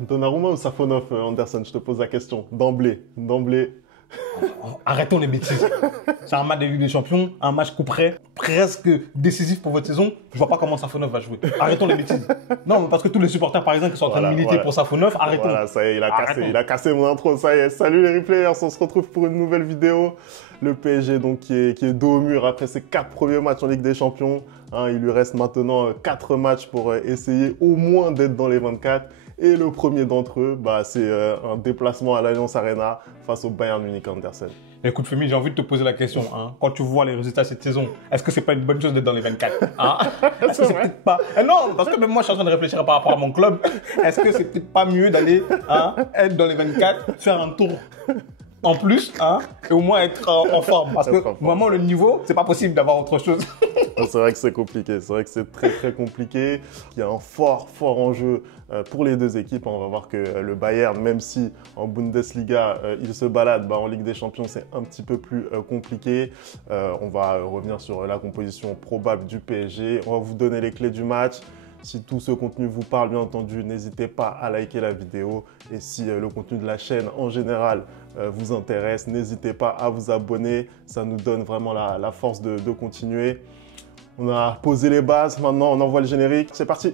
Donnarumma ou Safonov, Anderson, je te pose la question. D'emblée. Arrêtons les bêtises. C'est un match de Ligue des Champions, un match coup près, presque décisif pour votre saison. Je vois pas comment Safonov va jouer. Arrêtons les bêtises. Non, parce que tous les supporters parisiens qui sont en train de militer pour Safonov, arrêtons. Voilà, ça y est, il a cassé mon intro, ça y est. Salut les replayers, on se retrouve pour une nouvelle vidéo. Le PSG donc qui est dos au mur après ses 4 premiers matchs en Ligue des Champions. Il lui reste maintenant 4 matchs pour essayer au moins d'être dans les 24. Et le premier d'entre eux, c'est un déplacement à l'Allianz Arena face au Bayern Munich, Anderson. Écoute Femi, j'ai envie de te poser la question. Quand tu vois les résultats cette saison, est-ce que c'est pas une bonne chose d'être dans les 24 Est-ce que c'est peut-être pas... Non, parce que même moi je suis en train de réfléchir par rapport à mon club. Est-ce que c'est peut-être pas mieux d'aller être dans les 24, faire un tour en plus, et au moins être en forme. Parce que vraiment le niveau, c'est pas possible d'avoir autre chose. C'est vrai que c'est compliqué, c'est vrai que c'est très compliqué. Il y a un fort enjeu pour les deux équipes. On va voir que le Bayern, même si en Bundesliga, il se balade, en Ligue des Champions, c'est un petit peu plus compliqué. On va revenir sur la composition probable du PSG. On va vous donner les clés du match. Si tout ce contenu vous parle, bien entendu, n'hésitez pas à liker la vidéo. Et si le contenu de la chaîne en général vous intéresse, n'hésitez pas à vous abonner. Ça nous donne vraiment la force de continuer. On a posé les bases, maintenant on envoie le générique. C'est parti!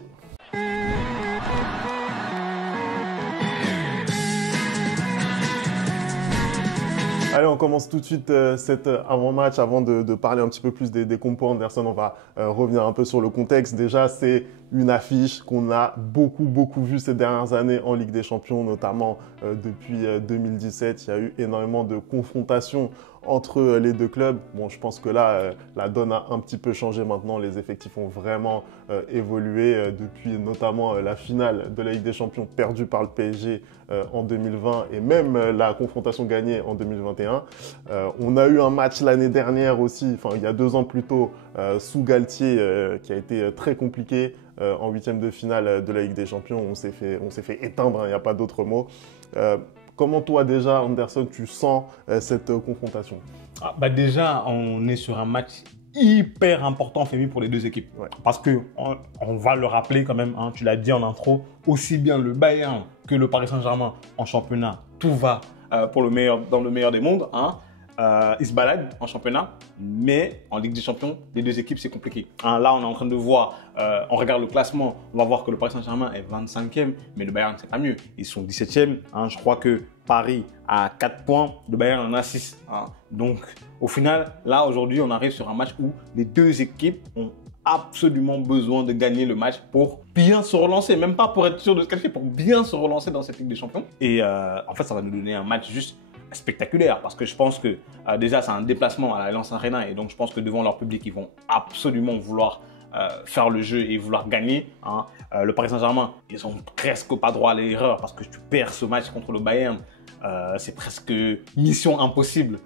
Allez, on commence tout de suite cet avant-match. Avant de parler un petit peu plus des compos Anderson, on va revenir un peu sur le contexte. Déjà, c'est une affiche qu'on a beaucoup vu ces dernières années en Ligue des Champions, notamment depuis 2017. Il y a eu énormément de confrontations entre les deux clubs. Bon, je pense que là, la donne a un petit peu changé maintenant. Les effectifs ont vraiment évolué depuis notamment la finale de la Ligue des Champions perdue par le PSG en 2020 et même la confrontation gagnée en 2021. On a eu un match l'année dernière aussi, il y a 2 ans plus tôt, sous Galtier, qui a été très compliqué en 8e de finale de la Ligue des Champions. On s'est fait éteindre, il n'y a pas d'autre mot. Comment toi déjà, Anderson, tu sens cette confrontation? Déjà, on est sur un match hyper important, Femi, pour les deux équipes. Ouais. Parce que on va le rappeler quand même, tu l'as dit en intro, aussi bien le Bayern que le Paris Saint-Germain en championnat, tout va dans le meilleur des mondes. Ils se baladent en championnat, mais en Ligue des Champions, les deux équipes, c'est compliqué. Là, on est en train de voir, on regarde le classement, on va voir que le Paris Saint-Germain est 25e, mais le Bayern, c'est pas mieux. Ils sont 17e. Je crois que Paris a 4 points, le Bayern en a 6. Donc, au final, là, aujourd'hui, on arrive sur un match où les deux équipes ont absolument besoin de gagner le match pour bien se relancer, même pas pour être sûr de se qualifier, pour bien se relancer dans cette Ligue des Champions. Et en fait, ça va nous donner un match juste spectaculaire parce que je pense que déjà c'est un déplacement à l'Allianz Arena et donc je pense que devant leur public ils vont absolument vouloir faire le jeu et vouloir gagner. Le Paris Saint-Germain, ils ont presque pas droit à l'erreur parce que tu perds ce match contre le Bayern, c'est presque mission impossible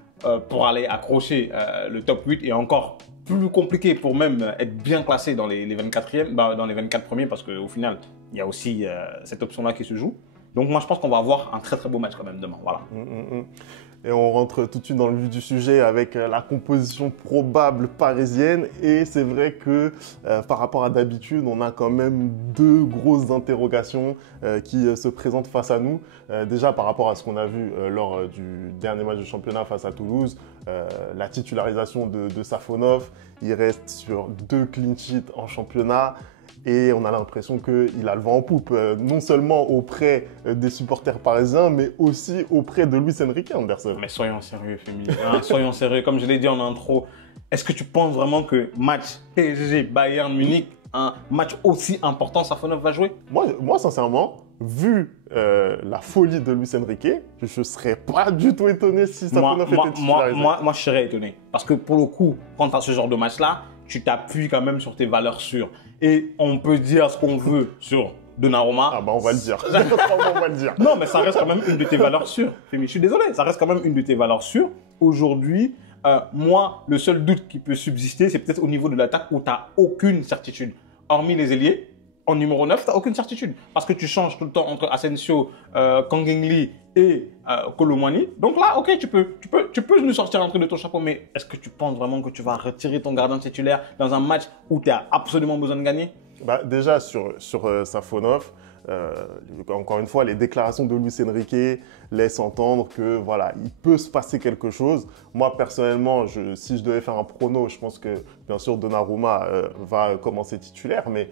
pour aller accrocher le top 8 et encore plus compliqué pour même être bien classé dans les 24e, dans les 24 premiers parce qu'au final il y a aussi cette option là qui se joue. Donc moi je pense qu'on va avoir un très beau match quand même demain, voilà. Et on rentre tout de suite dans le vif du sujet avec la composition probable parisienne. Et c'est vrai que par rapport à d'habitude, on a quand même 2 grosses interrogations qui se présentent face à nous. Déjà par rapport à ce qu'on a vu lors du dernier match de championnat face à Toulouse, la titularisation de Safonov, il reste sur 2 clean sheets en championnat. Et on a l'impression qu'il a le vent en poupe, non seulement auprès des supporters parisiens, mais aussi auprès de Luis Enrique, Anderson. Mais soyons sérieux, Femi. Soyons sérieux. Comme je l'ai dit en intro, est-ce que tu penses vraiment que match PSG-Bayern Munich, un match aussi important, Safonov va jouer? Moi, sincèrement, vu la folie de Luis Enrique, je ne serais pas du tout étonné si Safonov était titularisé. Moi, je serais étonné. Parce que pour le coup, quand tu as ce genre de match-là, tu t'appuies quand même sur tes valeurs sûres. Et on peut dire ce qu'on veut sur Donnarumma. On va le dire. On va le dire. Non, mais ça reste quand même une de tes valeurs sûres. Je suis désolé, ça reste quand même une de tes valeurs sûres. Aujourd'hui, moi, le seul doute qui peut subsister, c'est peut-être au niveau de l'attaque où tu n'as aucune certitude. Hormis les ailiers, en numéro 9, tu n'as aucune certitude. Parce que tu changes tout le temps entre Asensio, Kang In-lee et Kolo Muani. Donc là, ok, tu peux nous sortir un truc de ton chapeau, mais est-ce que tu penses vraiment que tu vas retirer ton gardien titulaire dans un match où tu as absolument besoin de gagner? Déjà, sur Safonov, encore une fois, les déclarations de Luis Enrique laissent entendre que voilà, il peut se passer quelque chose. Moi, personnellement, si je devais faire un prono, je pense que bien sûr Donnarumma va commencer titulaire, mais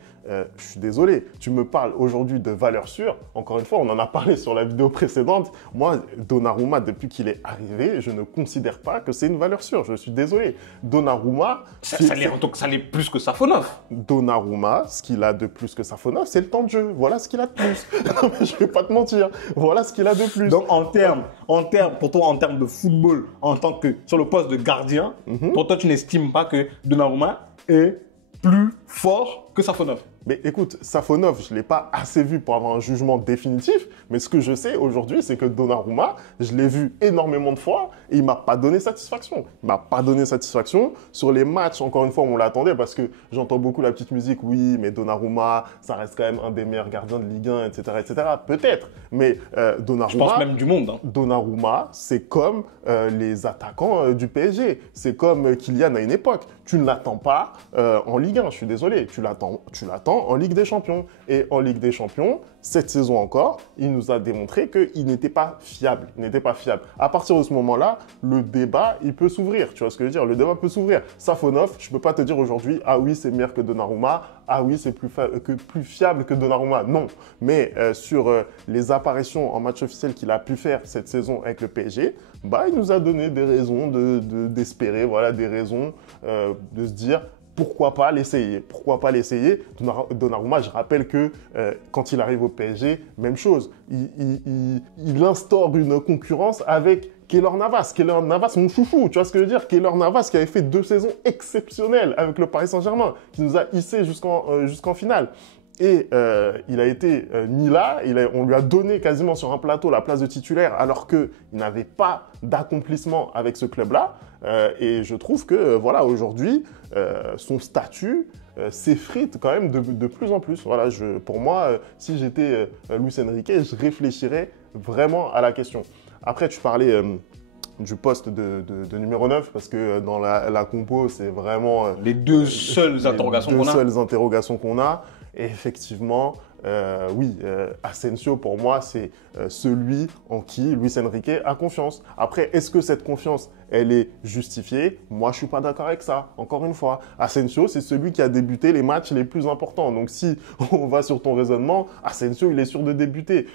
je suis désolé. Tu me parles aujourd'hui de valeur sûre. Encore une fois, on en a parlé sur la vidéo précédente. Moi, Donnarumma, depuis qu'il est arrivé, je ne considère pas que c'est une valeur sûre. Je suis désolé. Donnarumma... Ça l'est plus que Safonov. Donnarumma, ce qu'il a de plus que Safonov, c'est le temps de jeu. Voilà ce qu'il a de plus. Non, mais je ne vais pas te mentir. Voilà ce qu'il a de plus. Donc, pour toi, en termes de football, en tant que sur le poste de gardien, pour toi, tu n'estimes pas que Donnarumma est plus fort que Safonov? Mais écoute, Safonov, je ne l'ai pas assez vu pour avoir un jugement définitif, mais ce que je sais aujourd'hui, c'est que Donnarumma, je l'ai vu énormément de fois et il ne m'a pas donné satisfaction. Il ne m'a pas donné satisfaction. Sur les matchs, encore une fois, on l'attendait parce que j'entends beaucoup la petite musique, oui, mais Donnarumma, ça reste quand même un des meilleurs gardiens de Ligue 1, etc., etc. Peut-être, mais Donnarumma... Je pense même du monde. Hein. Donnarumma, c'est comme les attaquants du PSG. C'est comme Kylian à une époque. Tu ne l'attends pas en Ligue 1, je suis désolé. Tu l'attends en Ligue des Champions. Et en Ligue des Champions, cette saison encore, il nous a démontré qu'il n'était pas fiable. Il n'était pas fiable. À partir de ce moment-là, le débat, il peut s'ouvrir. Tu vois ce que je veux dire? Le débat peut s'ouvrir. Safonov, je ne peux pas te dire aujourd'hui, ah oui, c'est meilleur que Donnarumma. Ah oui, c'est plus fiable que Donnarumma. Non. Mais sur les apparitions en match officiel qu'il a pu faire cette saison avec le PSG, bah, il nous a donné des raisons d'espérer, voilà, des raisons de se dire pourquoi pas l'essayer. Pourquoi pas l'essayer? Donnarumma, je rappelle que quand il arrive au PSG, même chose. Il instaure une concurrence avec Keylor Navas. Keylor Navas, mon chouchou, tu vois ce que je veux dire? Keylor Navas qui avait fait 2 saisons exceptionnelles avec le Paris Saint-Germain, qui nous a hissé jusqu'en finale. Et il a été mis là, on lui a donné quasiment sur un plateau la place de titulaire alors qu'il n'avait pas d'accomplissement avec ce club-là. Et je trouve que voilà, aujourd'hui, son statut s'effrite quand même de plus en plus. Voilà, pour moi, si j'étais Luis Enrique, je réfléchirais vraiment à la question. Après, tu parlais du poste de numéro 9 parce que dans la compo, c'est vraiment les deux seules interrogations qu'on a. Et effectivement, oui, Asensio, pour moi, c'est celui en qui Luis Enrique a confiance. Après, est-ce que cette confiance, elle est justifiée? Moi, je ne suis pas d'accord avec ça. Encore une fois, Asensio, c'est celui qui a débuté les matchs les plus importants. Donc, si on va sur ton raisonnement, Asensio, il est sûr de débuter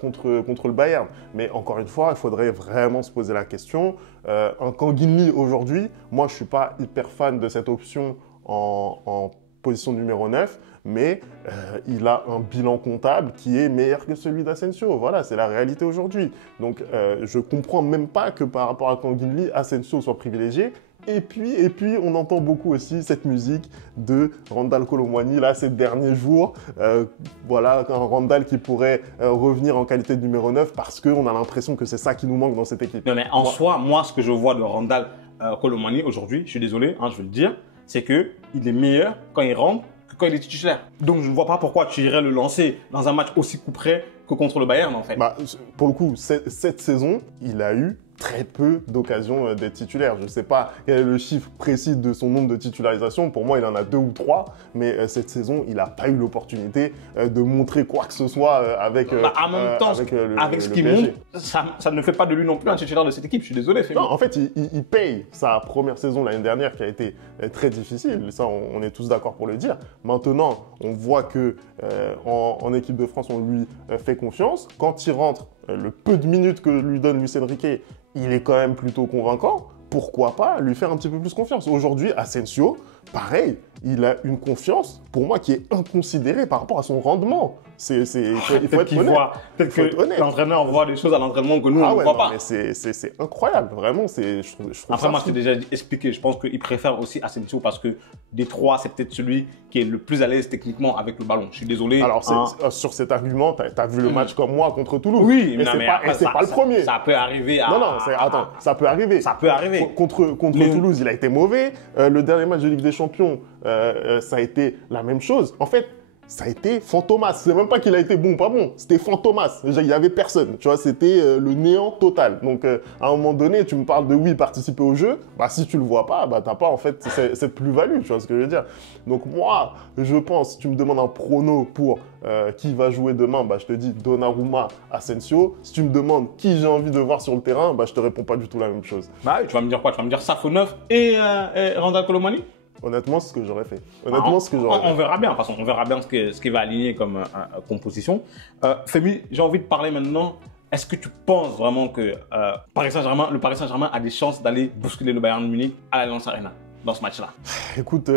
contre le Bayern. Mais encore une fois, il faudrait vraiment se poser la question. Un Kanginli aujourd'hui, moi, je ne suis pas hyper fan de cette option en position numéro 9, mais il a un bilan comptable qui est meilleur que celui d'Asensio. Voilà, c'est la réalité aujourd'hui. Donc, je ne comprends même pas que par rapport à Kanginli, Asensio soit privilégié. Et puis, on entend beaucoup aussi cette musique de Randal Kolo Muani, là, ces derniers jours. Voilà, un Randal qui pourrait revenir en qualité de numéro 9 parce qu'on a l'impression que c'est ça qui nous manque dans cette équipe. Non, mais en soi, moi, ce que je vois de Randal Kolo Muani aujourd'hui, je suis désolé, je vais le dire, c'est qu'il est meilleur quand il rentre que quand il est titulaire. Donc, je ne vois pas pourquoi tu irais le lancer dans un match aussi couperet que contre le Bayern, en fait. Bah, pour le coup, cette saison, il a eu très peu d'occasions d'être titulaire. Je ne sais pas quel est le chiffre précis de son nombre de titularisations. Pour moi, il en a 2 ou 3. Mais cette saison, il n'a pas eu l'opportunité de montrer quoi que ce soit avec en même temps, avec ce qu'il montre, ça ne fait pas de lui non plus un titulaire de cette équipe. Je suis désolé, Femi. Non, en fait, il paye sa première saison l'année dernière qui a été très difficile. Ça, on est tous d'accord pour le dire. Maintenant, on voit que en équipe de France, on lui fait confiance. Quand il rentre, le peu de minutes que lui donne Luis Enrique, il est quand même plutôt convaincant. Pourquoi pas lui faire un petit peu plus confiance? Aujourd'hui, Asensio, pareil, il a une confiance, pour moi, qui est inconsidérée par rapport à son rendement. Il faut être honnête. Peut-être que l'entraîneur voit des choses à l'entraînement que nous, on ne voit pas. C'est incroyable, vraiment. Je trouve Après, moi, je t'ai déjà expliqué. Je pense qu'il préfère aussi Asensio parce que des trois, c'est peut-être celui qui est le plus à l'aise techniquement avec le ballon. Je suis désolé. Alors, sur cet argument, tu as vu le match comme moi contre Toulouse. Oui, mais c'est pas le premier. Ça peut arriver à... Non, attends, ça peut arriver. Ça peut arriver. Contre Toulouse, il a été mauvais. Le dernier match de Ligue des Champions, ça a été la même chose. En fait, ça a été fantomas. C'est même pas qu'il a été bon ou pas bon, c'était fantomas. Déjà, il y avait personne, tu vois, c'était le néant total. Donc, à un moment donné, tu me parles de oui, participer au jeu, bah si tu le vois pas, bah t'as pas en fait cette plus-value, tu vois ce que je veux dire. Donc moi, je pense, si tu me demandes un prono pour qui va jouer demain, bah je te dis Donnarumma, Asensio. Si tu me demandes qui j'ai envie de voir sur le terrain, bah je te réponds pas du tout la même chose. Bah oui, tu vas me dire quoi? Tu vas me dire Safonov et Randal Colomani? Honnêtement, c'est ce que j'aurais fait. On verra bien, de toute façon, on verra bien ce qu'il va aligner comme composition. Femi, j'ai envie de parler maintenant. Est-ce que tu penses vraiment que le Paris Saint-Germain a des chances d'aller bousculer le Bayern Munich à l'Allianz Arena dans ce match-là? Écoute,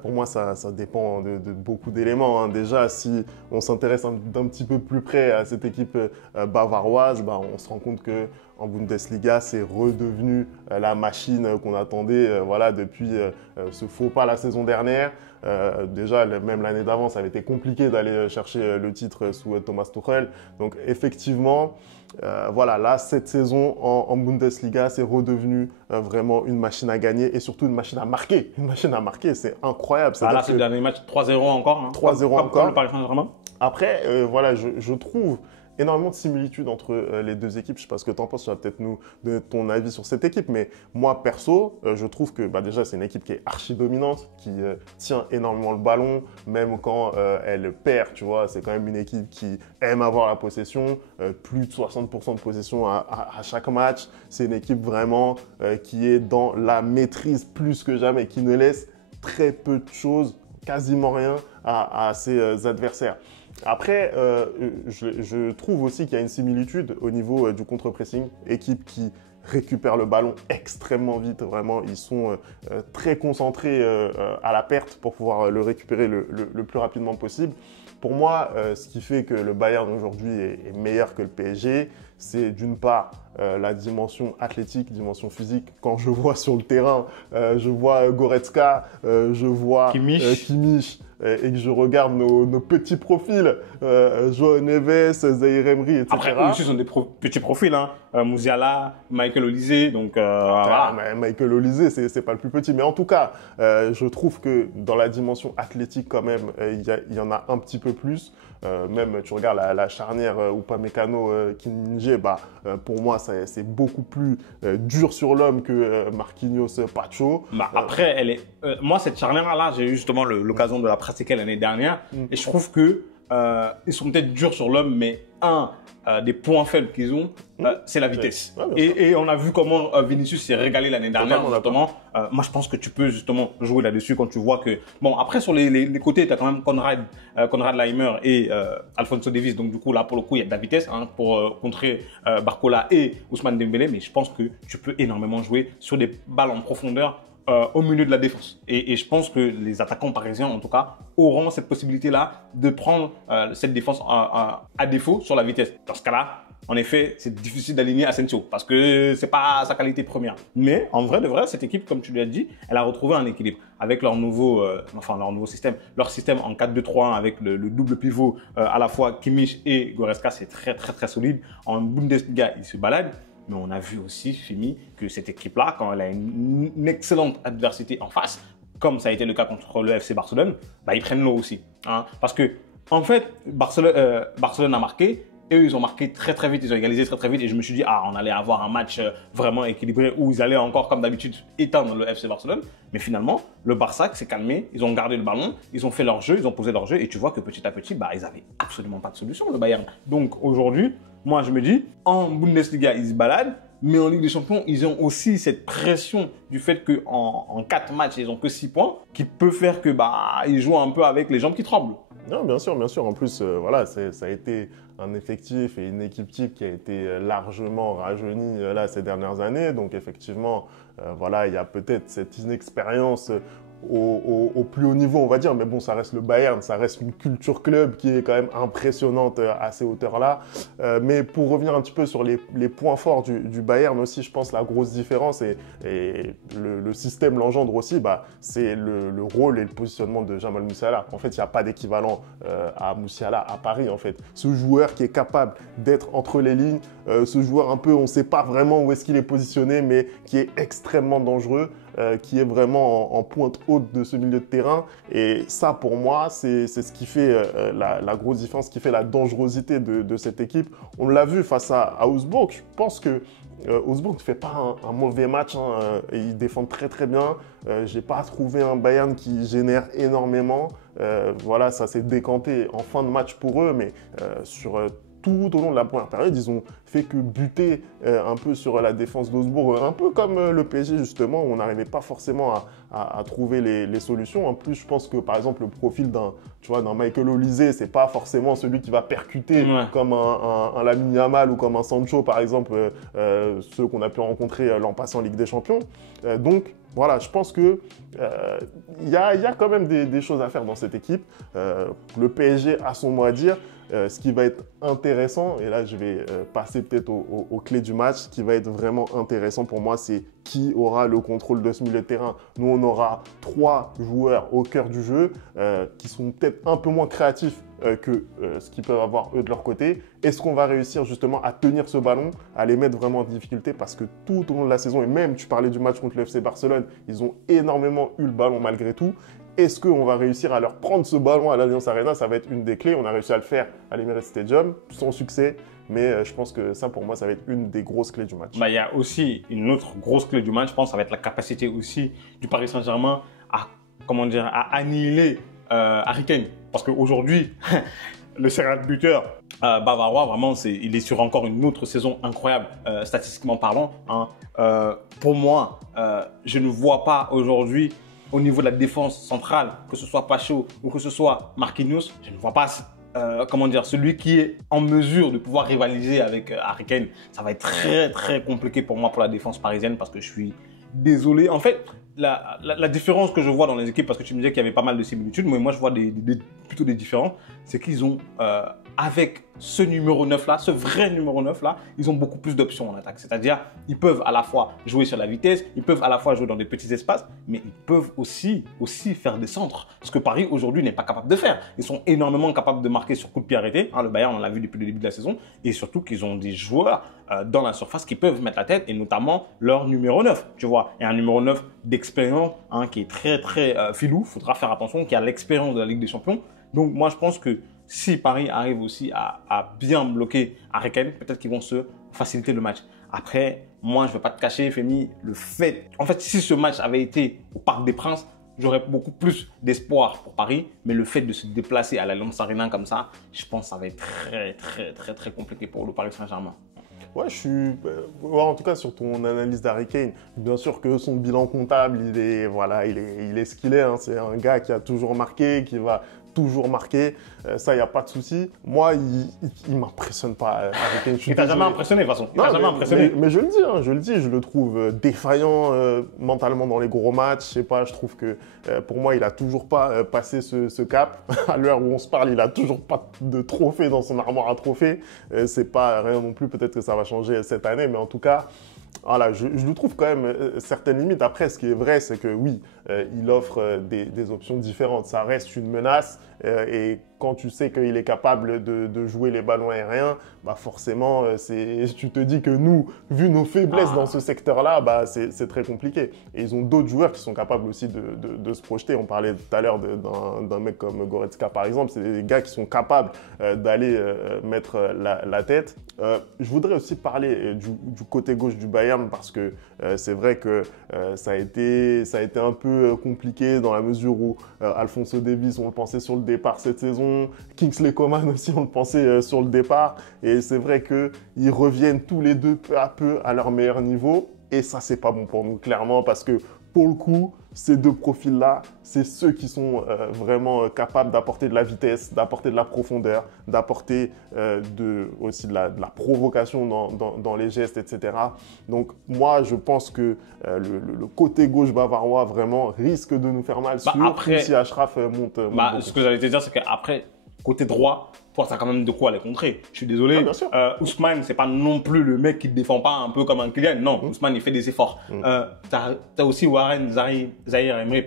pour moi, ça dépend de beaucoup d'éléments, hein. Déjà, si on s'intéresse d'un petit peu plus près à cette équipe bavaroise, bah, on se rend compte que en Bundesliga, c'est redevenu la machine qu'on attendait voilà, depuis ce faux pas la saison dernière. Déjà, même l'année d'avant, ça avait été compliqué d'aller chercher le titre sous Thomas Tuchel. Donc, effectivement, voilà, là, cette saison en Bundesliga, c'est redevenu vraiment une machine à gagner et surtout une machine à marquer. Une machine à marquer, c'est incroyable. Ah là, c'est le dernier match 3-0 encore. Hein, 3-0 encore. Comme le Paris Saint-Germain. Après, voilà, je trouve énormément de similitudes entre les deux équipes. Je ne sais pas ce que tu en penses, tu vas peut-être nous donner ton avis sur cette équipe, mais moi, perso, je trouve que bah, déjà, c'est une équipe qui est archi dominante, qui tient énormément le ballon, même quand elle perd, tu vois, c'est quand même une équipe qui aime avoir la possession, plus de 60% de possession à chaque match. C'est une équipe vraiment qui est dans la maîtrise plus que jamais, qui ne laisse très peu de choses, quasiment rien, à ses adversaires. Après, je trouve aussi qu'il y a une similitude au niveau du contre-pressing. Équipe qui récupère le ballon extrêmement vite, vraiment, ils sont très concentrés à la perte pour pouvoir le récupérer le plus rapidement possible. Pour moi, ce qui fait que le Bayern aujourd'hui est meilleur que le PSG, c'est d'une part la dimension athlétique, dimension physique. Quand je vois sur le terrain, je vois Goretzka, je vois Kimmich, et que je regarde nos petits profils, Joao Neves, Zaïre Emery, etc. Après, eux aussi sont des petits profils, hein. Musiala, Michael Olise, donc voilà. Michael Olise, c'est pas le plus petit, mais en tout cas, je trouve que dans la dimension athlétique quand même, il y en a un petit peu plus. Même tu regardes la charnière Upamecano Kimmich, bah pour moi c'est beaucoup plus dur sur l'homme que Marquinhos Pacho. Bah, après, moi cette charnière-là, j'ai eu justement l'occasion de la pratiquer l'année dernière, et je trouve que ils sont peut-être durs sur l'homme, mais des points faibles qu'ils ont, c'est la vitesse. Ouais, et on a vu comment Vinicius s'est régalé l'année dernière, justement. Moi, je pense que tu peux justement jouer là-dessus quand tu vois que... Bon, après, sur les côtés, tu as quand même Konrad Laimer et Alphonso Davies. Donc, du coup, là, pour le coup, il y a de la vitesse pour contrer Barcola et Ousmane Dembélé. Mais je pense que tu peux énormément jouer sur des balles en profondeur au milieu de la défense. Et je pense que les attaquants parisiens, en tout cas, auront cette possibilité-là de prendre cette défense à défaut sur la vitesse. Dans ce cas-là, en effet, c'est difficile d'aligner Asensio parce que c'est pas sa qualité première. Mais en vrai de vrai, cette équipe, comme tu l'as dit, elle a retrouvé un équilibre avec leur nouveau système. Leur système en 4-2-3-1 avec le double pivot à la fois Kimmich et Goretzka, c'est très très très solide. En Bundesliga, ils se baladent. Mais on a vu aussi, Femi, que cette équipe-là, quand elle a une excellente adversité en face, comme ça a été le cas contre le FC Barcelone, bah, ils prennent l'eau aussi. Hein. Parce que, en fait, Barcelone a marqué, et eux, ils ont marqué très très vite, ils ont égalisé très très vite, et je me suis dit, on allait avoir un match vraiment équilibré, où ils allaient encore, comme d'habitude, éteindre le FC Barcelone. Mais finalement, le Barça s'est calmé, ils ont gardé le ballon, ils ont fait leur jeu, ils ont posé leur jeu, et tu vois que petit à petit, bah, ils n'avaient absolument pas de solution, le Bayern. Donc aujourd'hui, moi, je me dis, en Bundesliga, ils se baladent, mais en Ligue des Champions, ils ont aussi cette pression du fait qu'en 4 matchs, ils n'ont que 6 points, qui peut faire que ils jouent un peu avec les jambes qui tremblent. Non, bien sûr, bien sûr. En plus, voilà, ça a été un effectif et une équipe type qui a été largement rajeunie là ces dernières années. Donc effectivement, voilà, il y a peut-être cette inexpérience au plus haut niveau, on va dire. Mais bon, ça reste le Bayern, ça reste une culture club qui est quand même impressionnante à ces hauteurs-là. Mais pour revenir un petit peu sur les points forts du Bayern aussi, je pense la grosse différence et le système l'engendre aussi, c'est le rôle et le positionnement de Jamal Musiala. En fait, il n'y a pas d'équivalent à Musiala à Paris, en fait. Ce joueur qui est capable d'être entre les lignes, ce joueur un peu, on ne sait pas vraiment où est-ce qu'il est positionné, mais qui est extrêmement dangereux. qui est vraiment en pointe haute de ce milieu de terrain. Et ça, pour moi, c'est ce qui fait la grosse différence, ce qui fait la dangerosité de cette équipe. On l'a vu face à Augsbourg. Je pense que Augsbourg ne fait pas un mauvais match, hein, et ils défendent très très bien. Je n'ai pas trouvé un Bayern qui génère énormément. Voilà, ça s'est décanté en fin de match pour eux, mais sur tout au long de la première période, ils ont fait que buter un peu sur la défense d'Augsbourg, un peu comme le PSG justement, où on n'arrivait pas forcément à trouver les solutions. En plus, je pense que par exemple le profil d'un Michael Olise, c'est pas forcément celui qui va percuter comme un Lamine Yamal ou comme un Sancho par exemple, ceux qu'on a pu rencontrer l'an passé en Ligue des Champions. Donc voilà, je pense que y a quand même des choses à faire dans cette équipe. Le PSG a son mot à dire. Ce qui va être intéressant, et là je vais passer peut-être aux clés du match, ce qui va être vraiment intéressant pour moi, c'est qui aura le contrôle de ce milieu de terrain. Nous, on aura 3 joueurs au cœur du jeu qui sont peut-être un peu moins créatifs que ce qu'ils peuvent avoir eux de leur côté. Est-ce qu'on va réussir justement à tenir ce ballon, à les mettre vraiment en difficulté? Parce que tout au long de la saison, et même tu parlais du match contre le FC Barcelone, ils ont énormément eu le ballon malgré tout. Est-ce qu'on va réussir à leur prendre ce ballon à l'Allianz Arena? Ça va être une des clés. On a réussi à le faire à l'Emirates Stadium, sans succès. Mais je pense que ça, pour moi, ça va être une des grosses clés du match. Il y a aussi une autre grosse clé du match, je pense, ça va être la capacité aussi du Paris Saint-Germain à annihiler Harry Kane. Parce qu'aujourd'hui, le serial buteur bavarois, vraiment, il est sur encore une autre saison incroyable, statistiquement parlant. Hein. Pour moi, je ne vois pas aujourd'hui, au niveau de la défense centrale, que ce soit Pacho ou que ce soit Marquinhos, je ne vois pas celui qui est en mesure de pouvoir rivaliser avec Harry Kane. Ça va être très très compliqué pour moi pour la défense parisienne parce que je suis désolé. En fait, la différence que je vois dans les équipes, parce que tu me disais qu'il y avait pas mal de similitudes, mais moi je vois plutôt des différences, c'est qu'ils ont, avec ce numéro 9 là, ce vrai numéro 9 là, ils ont beaucoup plus d'options en attaque. C'est-à-dire, ils peuvent à la fois jouer sur la vitesse, ils peuvent à la fois jouer dans des petits espaces, mais ils peuvent aussi faire des centres. Ce que Paris aujourd'hui n'est pas capable de faire. Ils sont énormément capables de marquer sur coup de pied arrêté. Hein, le Bayern, on l'a vu depuis le début de la saison. Et surtout qu'ils ont des joueurs dans la surface qui peuvent mettre la tête, et notamment leur numéro 9. Tu vois, et un numéro 9 d'expérience, hein, qui est très très filou. Il faudra faire attention, qui a l'expérience de la Ligue des Champions. Donc moi je pense que si Paris arrive aussi à bien bloquer Harry Kane, peut-être qu'ils vont se faciliter le match. Après, moi je ne vais pas te cacher, Femi, le fait... En fait, si ce match avait été au Parc des Princes, j'aurais beaucoup plus d'espoir pour Paris. Mais le fait de se déplacer à l'Allianz Arena comme ça, je pense que ça va être très très très très compliqué pour le Paris Saint-Germain. Ouais, je suis. En tout cas, sur ton analyse d'Harry Kane, bien sûr que son bilan comptable, il est ce qu'il est. Hein. C'est un gars qui a toujours marqué, qui va toujours marquer. Ça, il n'y a pas de souci. Moi, il ne m'impressionne pas, Harry Kane. Il t'a jamais impressionné, de toute façon. Il t'a jamais impressionné. Mais je le dis, hein, je le trouve défaillant mentalement dans les gros matchs. Je sais pas, je trouve que pour moi, il n'a toujours pas passé ce cap. À l'heure où on se parle, il n'a toujours pas de trophée dans son armoire à trophées. C'est pas rien non plus. Peut-être que ça va changer cette année, mais en tout cas, voilà, je lui trouve quand même certaines limites. Après, ce qui est vrai, c'est que oui, il offre des options différentes. Ça reste une menace et quand tu sais qu'il est capable de jouer les ballons aériens, bah forcément, tu te dis que nous, vu nos faiblesses dans ce secteur-là, bah c'est très compliqué. Et ils ont d'autres joueurs qui sont capables aussi de se projeter. On parlait tout à l'heure d'un mec comme Goretzka, par exemple. C'est des gars qui sont capables d'aller mettre la tête. Je voudrais aussi parler du côté gauche du Bayern parce que c'est vrai que ça a été un peu compliqué dans la mesure où Alphonso Davies, on le pensait sur le départ cette saison, Kingsley Coman aussi, on le pensait sur le départ. Et c'est vrai qu'ils reviennent tous les deux peu à peu à leur meilleur niveau. Et ça, c'est pas bon pour nous, clairement, parce que pour le coup, ces deux profils-là, c'est ceux qui sont vraiment capables d'apporter de la vitesse, d'apporter de la profondeur, d'apporter aussi de la provocation dans les gestes, etc. Donc moi, je pense que le côté gauche bavarois vraiment risque de nous faire mal si Achraf monte. Ce que j'allais te dire, c'est qu'après, côté droit, toi, tu as quand même de quoi les contrer. Je suis désolé. Ousmane, c'est pas non plus le mec qui ne défend pas un peu comme un Kylian. Non, Ousmane, il fait des efforts. Tu as aussi Warren Zahir Emery,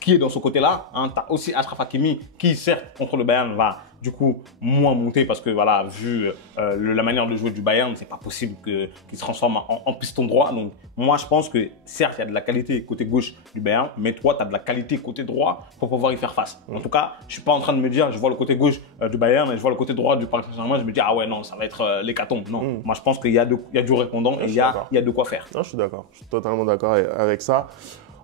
qui est dans ce côté-là. Hein. Tu as aussi Achraf Hakimi qui, certes, contre le Bayern, va du coup moins monté parce que voilà, vu la manière de jouer du Bayern, c'est pas possible qu'il se transforme en piston droit. Donc moi je pense que certes il y a de la qualité côté gauche du Bayern, mais toi tu as de la qualité côté droit pour pouvoir y faire face. En tout cas, je suis pas en train de me dire je vois le côté gauche du Bayern et je vois le côté droit du Paris Saint-Germain, je me dis ah ouais non, ça va être l'hécatombe. Non, moi je pense qu'il y a du répondant et il y a de quoi faire. Non, je suis d'accord, je suis totalement d'accord avec ça.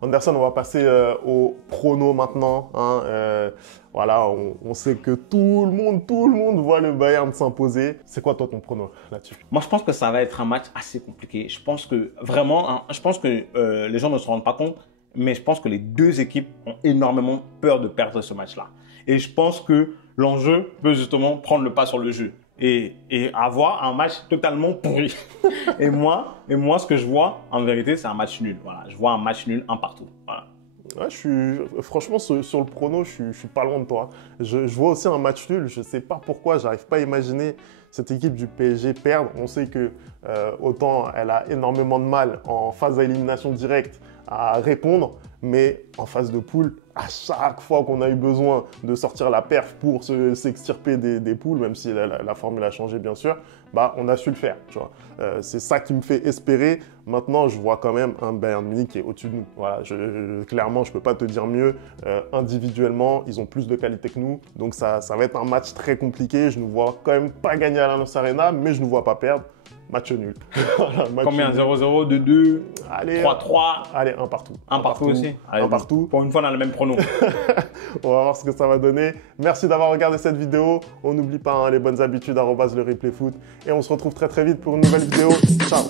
Anderson, on va passer au prono maintenant. Hein. Voilà, on sait que tout le monde voit le Bayern s'imposer. C'est quoi toi ton prono là-dessus? Moi, je pense que ça va être un match assez compliqué. Je pense que vraiment, hein, je pense que les gens ne se rendent pas compte, mais je pense que les deux équipes ont énormément peur de perdre ce match-là. Et je pense que l'enjeu peut justement prendre le pas sur le jeu et avoir un match totalement pourri. et moi, ce que je vois, en vérité, c'est un match nul. Voilà, je vois un match nul, un partout. Voilà. Ouais, franchement, sur le prono, je suis pas loin de toi. Je vois aussi un match nul. Je sais pas pourquoi, j'arrive pas à imaginer cette équipe du PSG perdre. On sait que autant elle a énormément de mal en phase d'élimination directe à répondre, mais en phase de poule, à chaque fois qu'on a eu besoin de sortir la perf pour s'extirper des poules, même si la formule a changé bien sûr, bah, on a su le faire. C'est ça qui me fait espérer. Maintenant, je vois quand même un Bayern Munich qui est au-dessus de nous. Voilà, clairement, je ne peux pas te dire mieux. Individuellement, ils ont plus de qualité que nous. Donc ça va être un match très compliqué. Je ne vois quand même pas gagner à l'Allianz Arena, mais je ne vois pas perdre. Match nul. Voilà, combien? 0-0, 2-2, 3-3. Allez, un partout. Un partout aussi. Allez, un partout. Pour une fois, on a le même prono. On va voir ce que ça va donner. Merci d'avoir regardé cette vidéo. On n'oublie pas les bonnes habitudes, @le replay foot. Et on se retrouve très vite pour une nouvelle vidéo. Ciao.